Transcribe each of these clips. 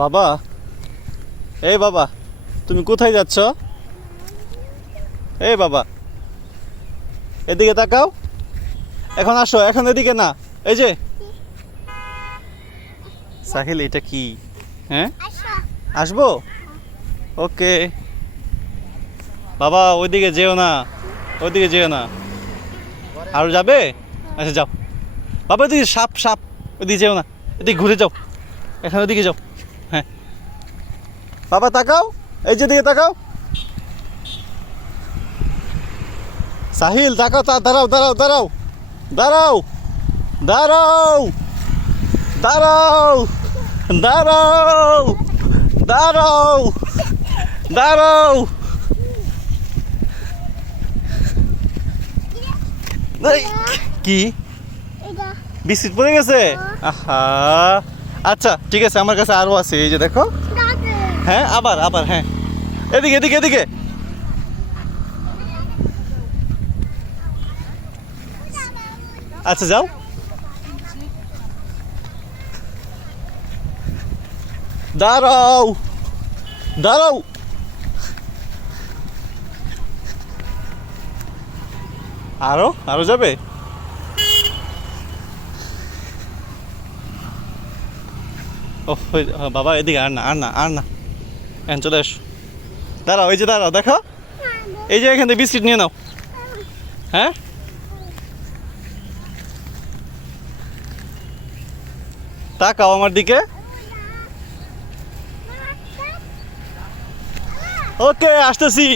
বাবা, এই বাবা, তুমি কোথায় যাচ্ছ? এই বাবা, এদিকে তাকাও। এখন আসো, এখন এদিকে না। এই যে সাহিল, এটা কি? হ্যাঁ, আসবো? ওকে বাবা, ওইদিকে যেও না, ওইদিকে যেও না। আর যাবে? আচ্ছা যাও বাবা। ওইদিকে সাপ, সাপ, ওইদিকে যেও না, এদিকে ঘুরে যাও। এখন ওইদিকে যাও। হ্যাঁ বাবা, তাকাও, এই যে দিকে তাকাও। সাহিল তাকাও, দাঁড়াও দাঁড়াও দাঁড়াও দাঁড়াও দাঁড়াও দাঁড়াও দাঁড়াও দাঁড়াও দাঁড়াও। কি বিস্কিট পড়ে গেছে? আহা, আচ্ছা ঠিক আছে, আমার কাছে আরো আছে, এই যে দেখো। হ্যাঁ, আবার আবার, হ্যাঁ, এদিকে এদিকে এদিকে। আচ্ছা যাও। দাঁড়াও দাঁড়াও। আরো আরো যাবে? ও বাবা, এদিকে আর না আর না আর না, এখন চলে এসো। দাঁড়াও, এই যে দাঁড়াও, দেখো, এই যে এখান থেকে বিস্কিট নিয়ে নাও। হ্যাঁ, তাকাও আমার দিকে। ওকে, আসতেছি।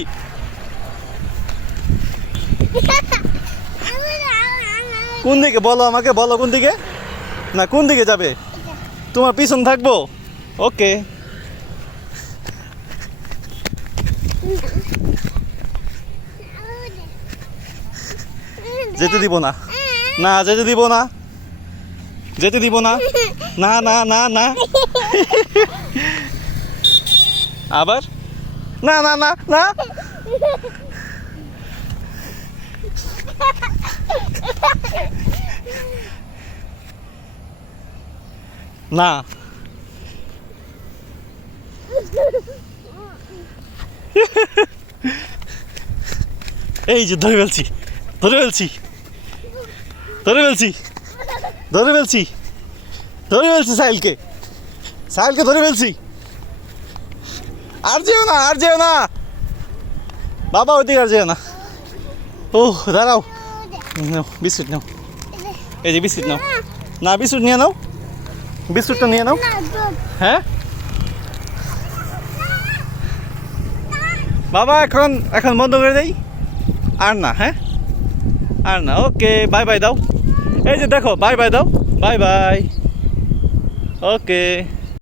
কোন দিকে বলো আমাকে, বলো কোন দিকে? না, কোন দিকে যাবে? তোমার পিছন থাকবো। ওকে, যেতে দিব না, না যেতে দিব না, যেতে দিব না, না না না না। আবার না না না না। না, এই যে ধরে ফেলছি, ধরে ফেলছি, ধরে ফেলছি, ধরে ফেলছি, ধরে ফেলছি সাহিলকে, সাহিলকে ধরে ফেলছি। আর যেও না, আর যেও না বাবা, ওইদিকে আর যেও না। ও দাঁড়াও, নাও বিস্কুট নাও, এই যে বিস্কুট নাও। না, বিস্কুট নিয়ে নাও, বিস্কুটটা নিয়ে নাও। হ্যাঁ বাবা, এখন এখন বন্ধ করে দেই। আর না, হ্যাঁ আর না। ওকে, বাই বাই দাও। এই যে দেখো, বাই বাই দাও, বাই বাই। ওকে।